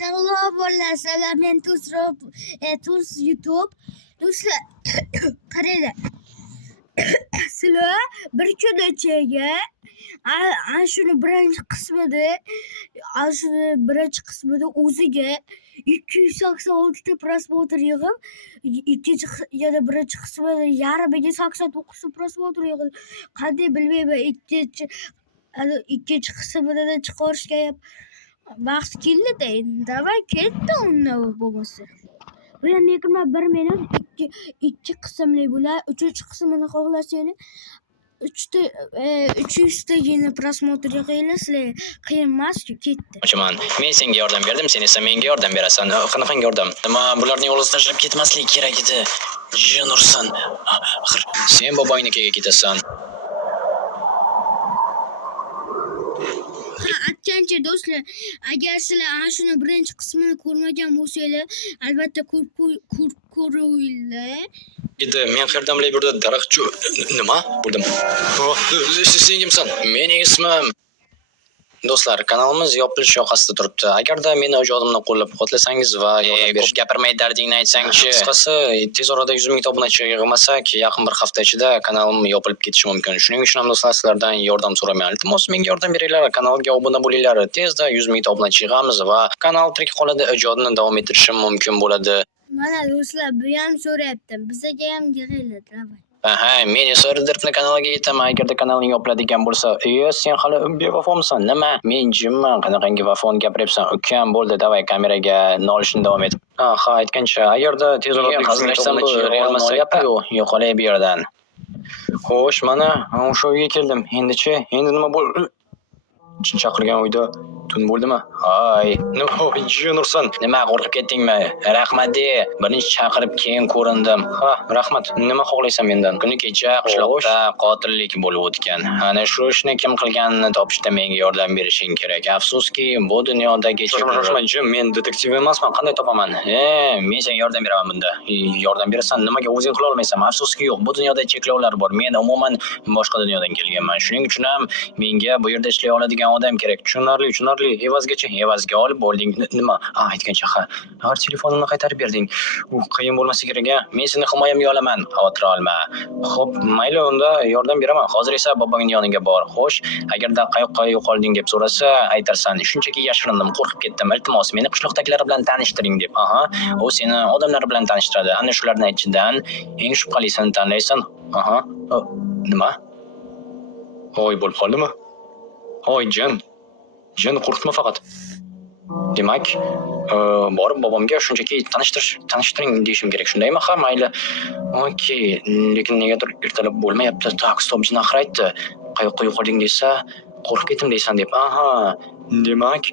Hello bolalar, sizlar men Tuz YouTube. Do'stlar, qaranglar. Sizlar bir kun ichiga ana shuni birinchi qismida o'ziga 286 ta prosmotr yig'ib, ikkinchi yana birinchi qismida yarmiga 89 ta prosmotr yig'ib, qanday bilmayman, ikkinchi qismini chiqarishga vaqt keldi-da, endi davay ketdi undan bo'lmasa. Bu ham 21 minut ikki qismli bular. Uchinchi qismini xohlasanglar 300 tagina prosmotr yig'inglar, sizlar qiyin emas-ku, ketdi. Ochiman. Men senga yordam berdim, sen esa menga yordam berasan. Qanaqangi yordam? Nima, bularni yo'lga tashlab ketmaslik kerak edi. Jinursan. Axir sen boboynikiga ketasan. Aytgancha do'stlar, agar sizlar ana shuni birinchi qismini ko'rmagan bo'lsanglar, albatta ko'ringlar. Edi, men qayerdan bilay burada daraxtchi nima? Bo'ldim. Sen kimsan? Mening ismim. Do'stlar, kanalimiz yopilish yoqasida turibdi. Agarda meni ijodimni qo'llab-quvvatlasangiz va ko'p gapirmay dardingni aytsang-chi, qisqasi tez orada 100 ming obunachi yig'masak, yaqin bir hafta ichida kanalim yopilib ketishi mumkin. Shuning uchun ham do'stlar, sizlardan yordam so'rayman. Iltimos, menga yordam beringlar, kanalga obuna bo'linglar. Tezda 100 ming obunachi yig'amiz va kanal tirik qoladi, ijodni davom ettirishim mumkin bo'ladi. Mana do'stlar, bu ham so'rayapti. Bizga ham yig'inglar, davay. Aha, men esa Dirpni kanaliga yetaman. Agarda kanaling yopiladigan bo'lsa, sen hali bevafomsan. Nima? Men jimman. Qanaqangi vafoni gapiryapsan? Ukam bo'ldi, davay kameraga nolishni davom et. Ha, aytgancha, agarda tez orada hazillashsam bu real masala yo'qolay bu yerdan. Xo'sh, mana o'sha uyga keldim. Endi-chi, endi nima bo'ldi? Chaqirgan uyda tun bo'ldimi? Ay, nima Jinursan? Nima qo'rqib ketdingmi? Rahmat de. Birinchi chaqirib keyin ko'rindim. Ha, rahmat. Nima xohlaysan mendan? Kuni kecha qishloqda qotillik bo'lib o'tgan. Ana shu ishni kim qilganini topishda menga yordam berishing kerak. Afsuski, bu dunyodagi Jim, men detektiv emasman. Qanday topaman? Men senga yordam beraman bunda. Yordam berasan, nimaga o'zing qila olmaysan? Afsuski yo'q. Bu dunyoda cheklovlar bor. Men umuman boshqa dunyodan kelganman. Shuning uchun ham menga bu yerda ishlay oladigan odam kerak. Tushunarli. Evazga olib bo'lding. Nima? Aytgancha har telefonimni qaytarib berding. Qiyin bo'lmasa kerak-a? Men seni himoyamga olaman, xavotir olma. Xo'p, mayli, unda yordam beraman. Hozir esa bobongning yoniga bor. Xo'sh, agarda qayoqqa yo'qolding deb so'rasa, aytarsan, shunchaki yashirindim, qo'rqib ketdim. Iltimos, meni qishloqdagilar bilan tanishtiring deb. U seni odamlar bilan tanishtiradi. Ana shularning ichidan eng shubhalisini tanlaysan. Nima? Voy, bo'lib qoldimi? Voy, Jin, qo'rqitma faqat. Demak, borib bobomga shunchaki tanishtiring deyishim kerak, shundaymi? Ha, mayli. Okey, lekin negadir ertalab bo'lmayapti. Tak, stop, Jin axir aytdi. Qayoqqa yo'qolding desa, qo'rqib ketdim deysan deb. Demak,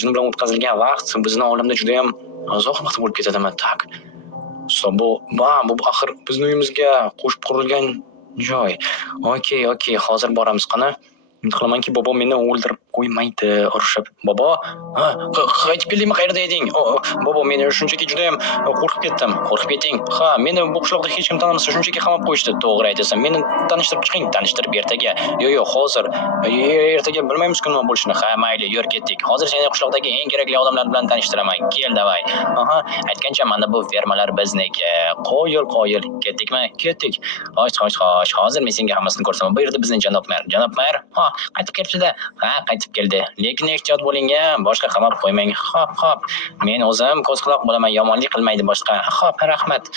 Jin bilan o'tkazilgan vaqt bizning olamda juda ham uzoq vaqt bo'lib ketadimi? Tak. Stop, bu axir bizning uyimizga qo'shib qurilgan joy. Okey, hozir boramiz qani. Umid qilamanki, bobo meni o'ldirib qo'ymaydi, urushib. Bobo, qaytib keldingmi? Qayerda eding? Bobo, men shunchaki juda ham qo'rqib ketdim. Qo'rqib keting. Ha, meni bu qishloqda hech kim tanimasa, shunchaki qamab qo'yishdi. To'g'ri aytasan. Meni tanishtirib chiqing, tanishtirib ertaga. Yo'q, hozir. Ertaga bilmaymiz-ku nima bo'lishini. Ha, mayli, yur ketdik. Hozir seni qishloqdagi eng kerakli odamlar bilan tanishtiraman. Kel, davay. Aytgancha, mana bu fermalar bizniki. Qo'yil. Ketdikmi? Ketdik. Xo'sh. Hozir men senga hammasini ko'rsataman. Bu yerda bizning janob mayor. Qaytib keldi-da. Qaytib keldi. Lekin ehtiyot bo'ling-a, boshqa qamab qo'ymang. Xo'p. Men o'zim ko'z quloq bo'laman, yomonlik qilmaydi boshqa. Xo'p, rahmat.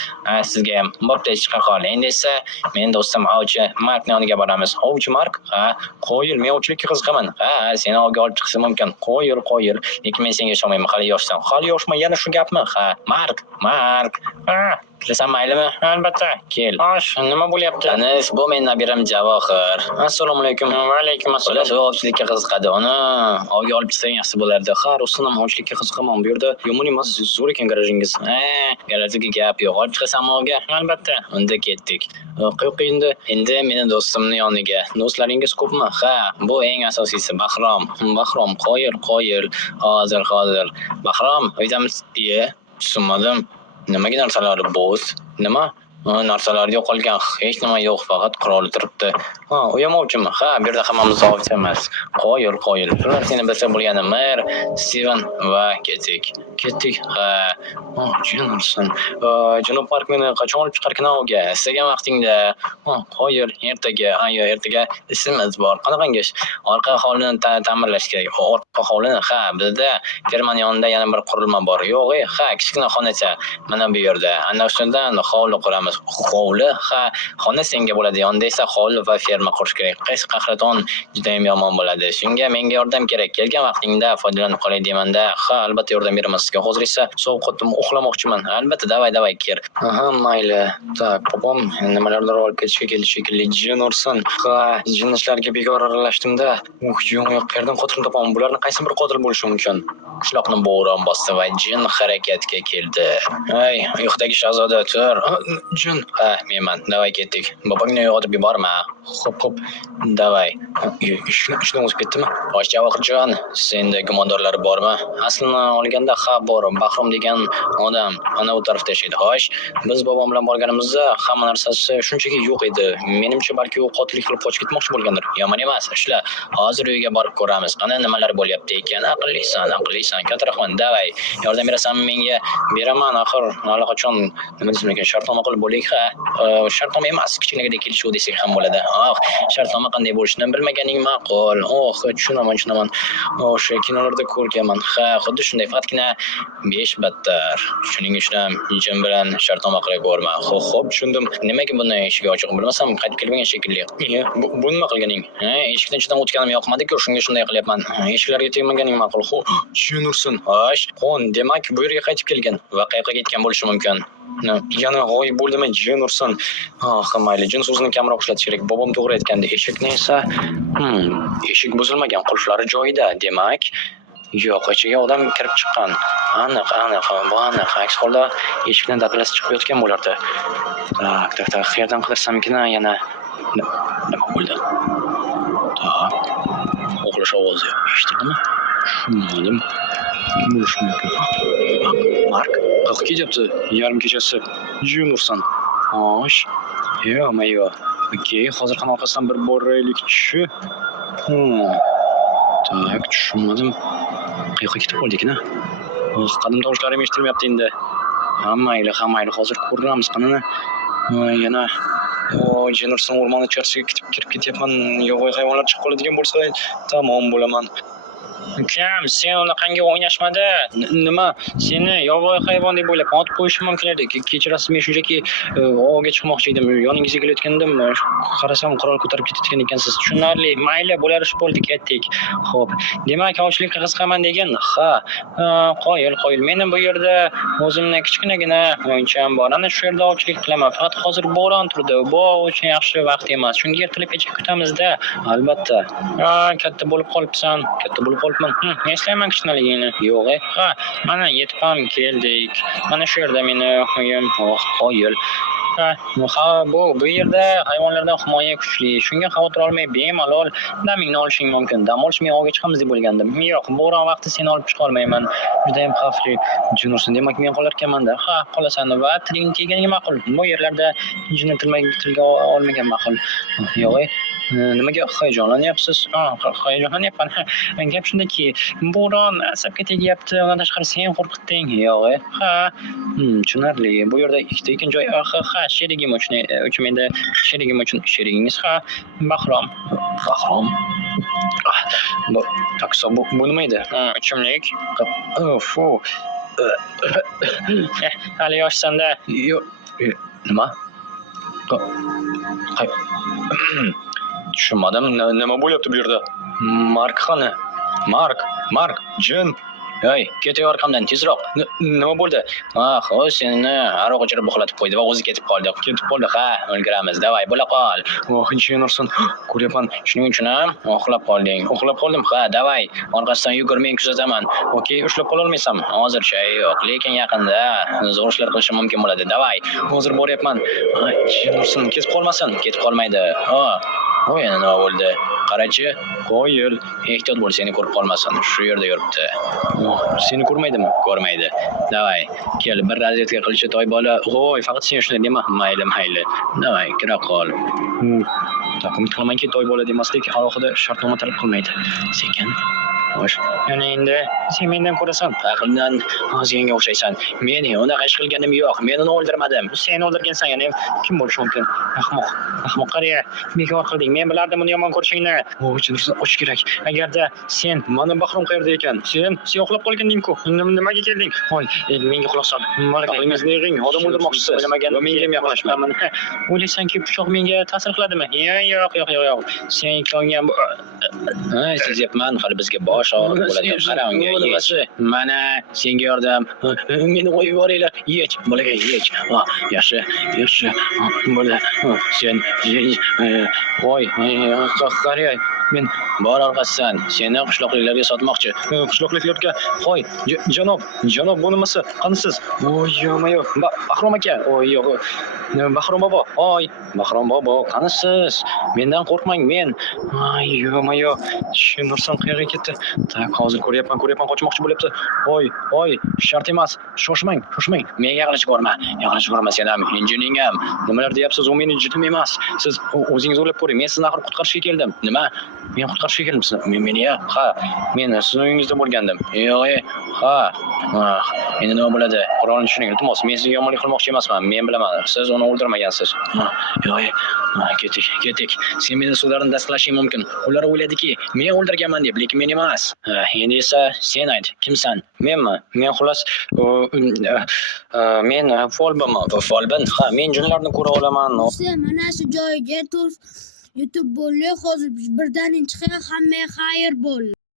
Sizga ham. Bo'pti, chiqa qol. Endi esa men do'stim ovchi Markning yoniga boramiz. Ovchi Mark? Qo'yil, men ovchilikka qiziqaman. Seni ovga olib chiqsa mumkin. Qo'yil. Lekin men senga ishonmayman, hali yoshsan. Hali yoshman, yana shu gapmi? Mark. Kelasan maylimi? Albatta, kel. Nima bo'lyapti? Anis, bu men nabiram Javohir. Assalomu alaykum. Va alaykum assalom. Shu ovchilikka qiziqadi. Uni ovga olib chiqsang yaxshi bo'lardi. Rostdan ham ovchilikka qiziqaman. Bu yerda yomon emas, zo'r ekan garajingiz. Garajga gap yo'q. Olib chiqasanmi ovga? Albatta. Unda ketdik. Qayoqqa endi? Endi meni do'stimning yoniga. Do'stlaringiz ko'pmi? Bu eng asosiysi Bahrom. Qo'yil. Hozir. Bahrom, uydamiz? Tushunmadim. Nimaga narsalari bo'z? Nima? Narsalar yo'qolgan, hech nima yo'q, faqat qurol turibdi. Ha, u yamovchimi? Ha, bu yerda hammamiz ovchi emas. Qoyil. Ular seni bilsa bo'lgani Mer, Steven va Ketdik. Ha. Jinurson. Junub Park meni qachon olib chiqar kanalga? Istagan vaqtingda. Qoyil, ertaga ishimiz bor. Qanaqangi ish? Orqa hovlini ta'mirlash kerak. Orqa hovlini, ha, bizda ferma yonida yana bir qurilma bor. Yo'q, ha, kichkina xonacha. Mana bu yerda. Ana shundan hovli quramiz. Hovli, ha, xona senga bo'ladi. Yonda esa hovli va ferma qurish kerak. Qaysi qahraton juda ham yomon bo'ladi. Shunga menga yordam kerak. Kelgan vaqtingda foydalanib qolay deyman-da. Ha, albatta yordam beraman sizga. Hozir esa sovuq qotib uxlamoqchiman. Albatta, davay, kir. Aha, mayli. Tak, popom nimalardir olib ketishga keldi shekilli. Jin ursin. Ha, jin ishlarga bekor aralashdim-da. Yo'q, qayerdan qotil topaman? Bularning qaysi bir qotil bo'lishi mumkin? Qishloqni bo'ron bosdi va jin harakatga keldi. Hey, uyqudagi shahzoda, tur. Jin. Ha, menman. Davay ketdik. Bobongni uyg'otib yuborma. Xo'p, davay. Ishni o'zib ketdimi? Bosh Javohirjon, senda gumondorlar bormi? Aslini olganda ha bor. Bahrom degan odam ana u tarafda yashaydi. Xo'sh, biz bobom bilan borganimizda hamma narsasi shunchaki yo'q edi. Menimcha balki u qotillik qilib qochib ketmoqchi bo'lgandir. Yomon emas. Ishla. Hozir uyga borib ko'ramiz. Qani nimalar bo'lyapti ekan? Aqllisan. Katta rahmat. Davay. Yordam berasanmi menga? Beraman, axir. Allaqachon nima desam ekan? Shartnoma qilib bo'laylik, ha. Shartnoma emas, kichkinagina kelishuv desak ham bo'ladi. Shartnoma qanday bo'lishini bilmaganing ma'qul. Tushunaman. O'sha kinolarda ko'rganman. Ha, xuddi shunday, faqatgina 5 battar. Shuning uchun ham jin bilan shartnoma qilib ko'rma. Xo'p, tushundim. Nimaga bunday eshik ochiq? Bilmasam, qaytib kelmagan shekilli. Bu nima qilganing? Eshikdan ichidan o'tganim yoqmadi-ku, shunga shunday qilyapman. Eshiklarga tegmaganing ma'qul. Jin ursin. Xo'sh, demak, bu yerga qaytib kelgan va qayoqqa ketgan bo'lishi mumkin? Yana g'oyib bo'ldimi? Jin ursin. Mayli, jin so'zini kamroq ishlatish kerak. Bobom to'g'ri aytgandi. Eshikni esa eshik buzilmagan, qulflari joyida. Demak, yo'q, ichiga odam kirib chiqqan. Aniq. Bu aniq. Aks holda eshikdan dablasi chiqib yotgan bo'lardi. Tak. Qayerdan qidirsamikin yana? Nima bo'ldi? Tak. O'qilish ovozi eshitildimi? Tushunmadim. Kim bo'lishi mumkin? Mark, qayerga ketyapti? Yarim kechasi. Jin ursin. Xo'sh. Yo'q. Okey, hozir ham orqasidan bir boraylik-chi. Tak, tushunmadim. Qayoqqa ketib qoldikna? Qadim tovushlarim eshitilmayapti endi. Mayli, hozir ko'ramiz qanini. Yana jin ursin o'rmon ichkarisiga kirib ketyapman. Yovvoyi hayvonlar chiqib qoladigan bo'lsa, tamom bo'laman. Ukam, sen unaqangi o'ynashmadi. Nima? Seni yovvoyi hayvon deb o'ylab otib qo'yishim mumkin edi. Kechirasiz, men shunchaki ovga chiqmoqchi edim. Yoningizga kelayotgandim. Qarasam, qurol ko'tarib ketayotgan ekansiz. Tushunarli. Mayli, bo'larish bo'ldi, ketdik. Xo'p. Demak, ovchilikka qiziqaman degan. Ha. Qoyil. Meni bu yerda o'zimning kichkinagina o'yincham bor. Ana shu yerda ovchilik qilaman. Faqat hozir bo'ron turdi. Bu uchun yaxshi vaqt emas. Shunga ertalabgacha kutamiz-da. Albatta. Katta bo'lib qolibsan. Eslayman kichkinaligingni. Yo'q, ha, mana yetib ham keldik. Mana shu yerda meni uyim. Qoyil. Bu yerda hayvonlardan himoya kuchli. Shunga xavotir olmay bemalol damingni olishing mumkin. Dam olish men ovga chiqamiz deb o'ylagandim. Yo'q, bo'ron vaqti seni olib chiqa olmayman. Juda ham xavfli. Jin ursin, demak men qolar ekanman-da. Ha, qolasan va tiling kelganiga ma'qul. Bu yerlarda jinni tilga olmagan ma'qul. Yo'q, nimaga hayajonlanyapsiz? Hayajonlanyapman. Gap shundaki, bo'ron asabga tegyapti. Undan tashqari sen qo'rqitding. Yo'q, ha. Tushunarli. Bu yerda ikkita joy. Ha, sherigim uchun sherigingiz, ha, Bahrom. Bu takso bu nima edi? Ichimlik. Hali yoshsan-da. Nima? Tushunmadim. Nima bo'lyapti bu yerda? Mark qani? Mark, jin. Hey, ketaver orqamdan tezroq. Nima bo'ldi? Seni aroq ichirib uxlatib qo'ydi va o'zi ketib qoldi. Ha, o'ldiramiz. Davay, bo'la qol. Jin ursin. Ko'ryapman. Shuning uchun ham uxlab qoldim. Ha, davay. Orqasidan yugur, men kuzataman. Okey, ushlab qola olmaysam. Hozircha yo'q, lekin yaqinda zo'r ishlar qilishim mumkin bo'ladi. Davay. Hozir boryapman. Jin ursin, ketib qolmasin. Ketib qolmaydi. O yana nima bo'ldi? Qarachi, qo'yil. Ehtiyot bo'l, seni ko'rib qolmasin. Shu yerda yuribdi. Seni ko'rmaydimi? Ko'rmaydi. Davay, kel, bir razvedka qilishi toy bola. Voy, faqat sen shunday dema. Mayli. Davay, kira qol. Umid qilamanki, toy bola demaslik alohida shartnoma talab qilmaydi. Sekin. Xo'sh, yana endi sen mendan ko'rasan, aqldan ozganga o'xshaysan. Men unaqa ish qilganim yo'q. Men uni o'ldirmadim. Sen o'ldirgansan, yana kim bo'lishi mumkin? Ahmoq qariya, bekor qilding. Men bilardim uni yomon ko'rishingni. Ichini ochish kerak. Agarda sen mana Bahrom qayerda ekan? Sen uxlab qolganding-ku. Nimaga kelding? Voy, menga quloq sol. Malaqangizni yig'ing, odam o'ldirmoqchisiz. Va menga ham yaqinlashma. O'ylaysanki, pichoq menga ta'sir qiladimi? Yo'q. Sen ikkoving sezyapman, hali bizga bosh og'riq bo'ladi. Qara unga, yech. Mana senga yordam. Meni qo'yib yuboringlar. Yech, bolaga yech. Yaxshi. Bo'ldi. Sen voy, qariya, men bor orqasidan seni qishloqliklarga sotmoqchi. Qishloqliklarga, qo'y, janob, bu nimasi? Qanisiz? Voy, yo'q. Bahrom aka. Voy, yo'q. Bahrom bobo. Bahrom bobo, qanisiz? Mendan qo'rqmang, men. Yo'q. Shu Nursan qayerga ketdi? Tak, hozir ko'ryapman, qochmoqchi bo'lyapti. Voy, shart emas. Shoshmang. Menga yaqinlashib borma. Sen ham, injining ham. Nimalar deyapsiz? U meni jitim emas. Siz o'zingiz o'ylab ko'ring. Men sizni axir qutqarishga keldim. Nima? Men qutqarishga kelibsiz. Meni ya? Ha, men sizning uyingizda bo'lgandim. Yo'q, ha. Endi nima bo'ladi? Qurolni tushuning, iltimos. Men sizga yomonlik qilmoqchi emasman. Men bilaman. Siz uni o'ldirmagansiz. Yo'q. Ketdik. Sen meni suvlarni dastlashing mumkin. Ular o'yladiki, men o'ldirganman deb, lekin men emas. Endi esa sen ayt, kimsan? Menmi? Men xullas men Folbin. Ha, men jinlarni ko'ra olaman. Mana shu joyga YouTube bo'ldi. Hozir birdan chiqib hamma xayr bo'ldi.